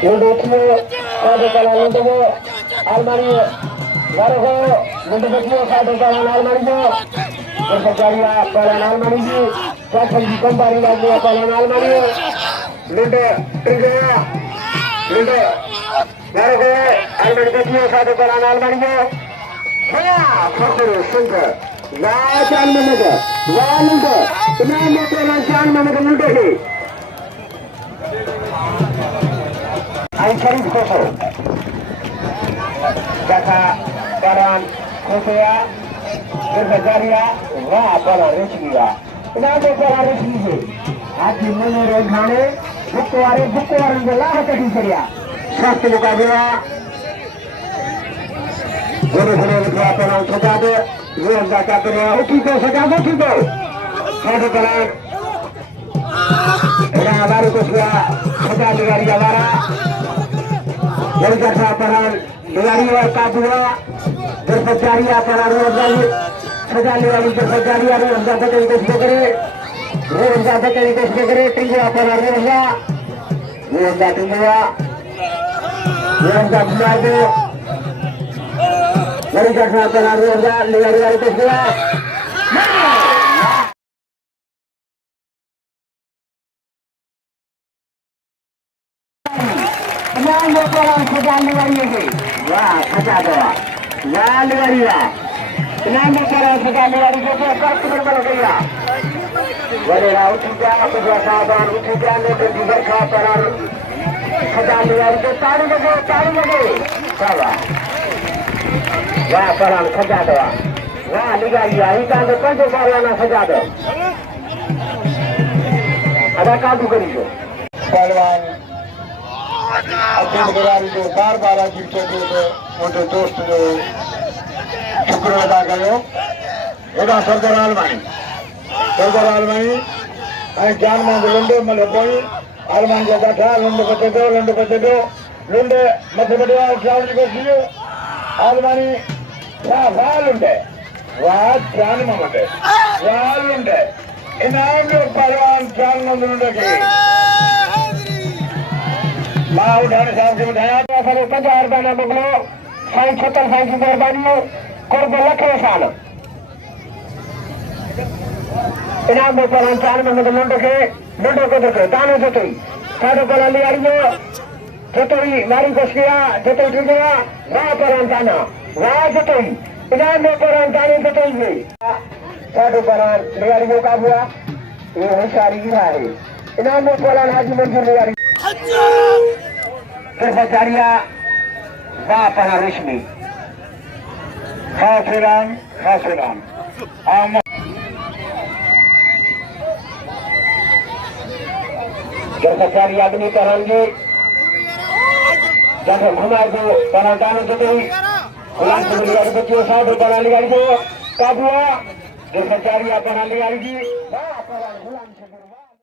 Lundutio, Sado Kalandubo, Almario, Vargo, Lundutio, Sado Kalan Almario, Sachalia, Kalan Almario, Sachal Company Kalan Almario, Lunde, Trigger, Lunde, Vargo, Almario, Sado Kalan Almario, Haya, Fakuru, Sunker, Vajan Managa, Valuga, Namaka, Jan Managa Lunde. Ay Sharif Koso, Jaka Baran Kosea, Kerjaria, Wah Baran Resmiya. Nama Baran Resmi. Aji Mene Rejane, Bukuare Belah Kadi Seria. Satu muka dia. Guru Baran Sajade, Guru Zakatria, Ukiko Sajade Ukiko. Satu Baran. Ina baru Kosea, Sajade Garia Bara. Dari kata paran dari Kabua berpecaria paran Rosali Sajali dari berpecaria Rosali dari Kesbegere Rosali dari Kesbegere tinggal paran Rosali tinggal Rosali dari kata paran Rosali dari Kesbegere Nama Baran Sajali Wariye, wah Sajado, Sajali Wariya. Nama Baran Sajali Wariye tu kau berbalik ya. Walau ujian apa sahaja, ujian itu juga kau Baran Sajali Wariye tarik lagi, sahaja. Wah Baran Sajado, wah lihat ya, ikan tu kau Baran Sajado. Ada kau bukan itu. Baran अपने बराबर जो बार जीते थे उनके दोस्त जो शुक्र अदा करो एदा सरदार आलमानी अरे जान मांग लुंडे मले कोई आलमान जो बैठा लुंडे बचे दो लुंडे मध्य बढ़िया उठाओ जी को दियो आलमानी वाह लुंडे वाह जान मांगते वाह लुंडे इनाम जो पहलवान जान मांग लुंडे के माँ उठाने साहब से उठाया तो असल 50 रुपए ना मोकलो साईं छतर साईं की मेहरबानी हो कुर्ब लखे साल इनाम में पर चार में लुंडो को देखे दाने जतोई साडो कला लियारियो जतोई मारी कोशिया जतोई ठुगया वाह पर दाना वाह जतोई इनाम में पर दाने जतोई हुई साडो कला लियारियो का हुआ ये होशियारी है इनाम में पर हाजी मंजूर Lyari Kerjaria Bapak Resmi Khasiran Amat Kerjaria ini teranggi jangan hamaku penantanan itu ulang kembali kecil satu penali itu kabua Kerjaria penali lagi Bapak ulang